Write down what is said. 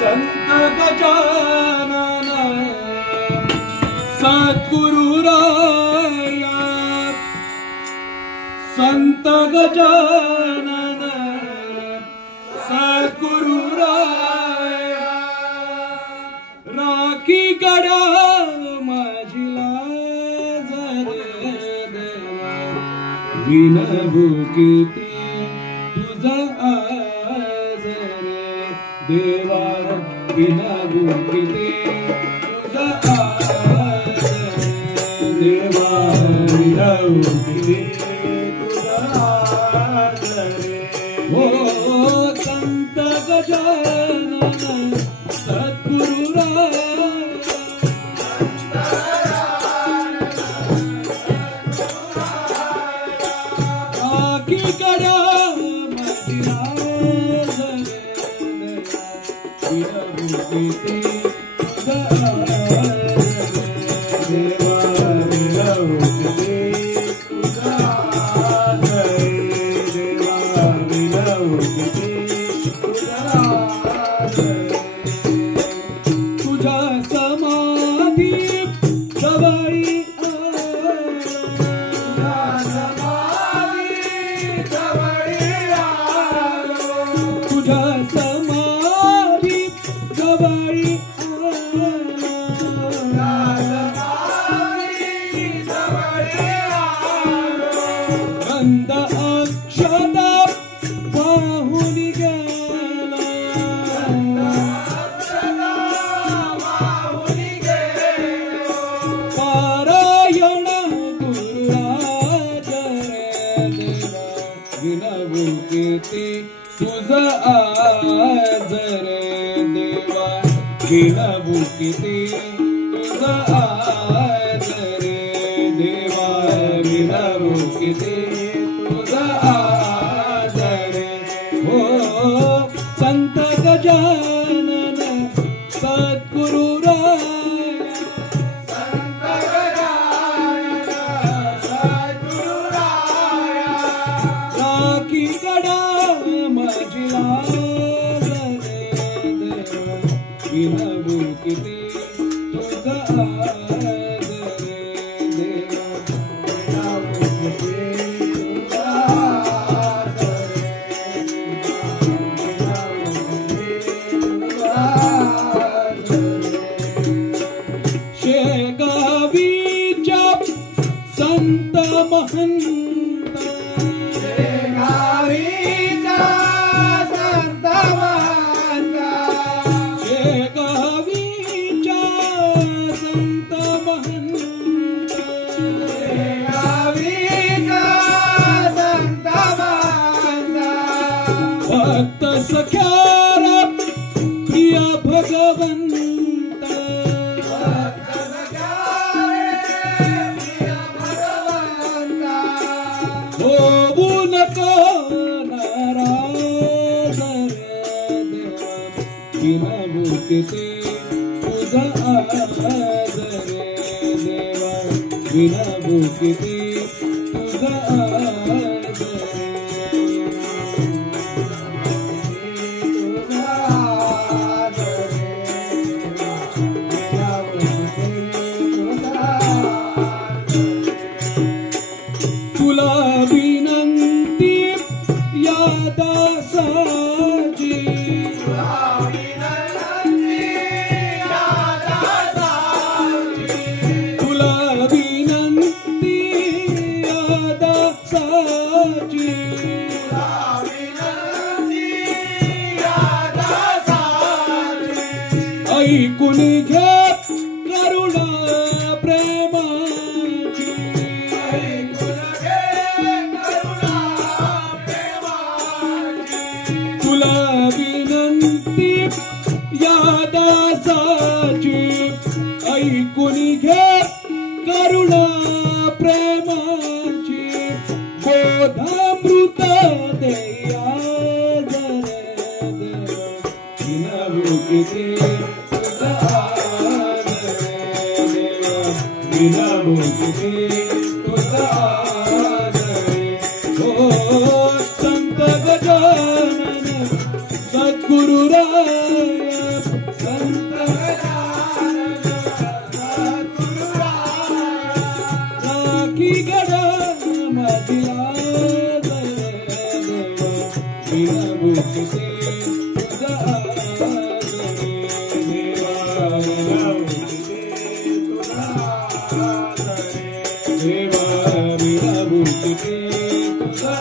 संत गजानन सद्गुरुराया संत गजानन सद्गुरुराया राखी गडा माझी लाज रे देवा विनभुकिती तुझा आज रे देवा विनभुकिती तुझा आज रे देवा विनभुकिती तुझा आज रे हो संत गजानन सद्गुरुराया राखी गडा माझी लाज रे विनभुकिती तुझा देवा विनभुकिती तुझा देवा विनभुकिती तुझा तुझा समाधी जवळी तुझा समाधी जवळी गंध अक्षता वाहून गेला पारायण गुरुराज रे देवा विनभुकिती तुझा आज रे देवा विनभुकिती तुझा आज रे देवा विनभुकिती तुझा आज रे हो संत गजानन सद्गुरुराया संत गजानन सद्गुरुराया राखी गडा माझी लाज रे देवा विनभुकिती तुझा आज रे देवा विनभुकिती तुझा आज रे शेगावीच्या संत महंत शेगावीच्या संत महंत शेगावीच्या संत महंत शेगावीच्या संत महंत भक्त सख्यारा प्रिय भगवंत भक्त सख्यारे प्रिय भगवंत होऊ नको नाराज रे देवा विनभुकिती तुझा आज रे देवा विनभुकिती तुझा आज रे तुला विनंती या दासाची तुला विनंती या दासाची तुला विनंती या दासाची तुला विनंती या दासाची ऐकून घे करुणा प्रेमाची तुला विनंती या दासाची ऐकून घे करुणा प्रेमाची बोधामृत देया जरे देवा विनभुकिती तुझा आज रे देवा विनभुकिती तुझा आज रे हो संत गजानन सद्गुरु सद्गुराया संत राखी गडा मदिला देवा बिना भूखते तुझा देवा बिना भूखते तुझा देवा बिना भूखते तुझा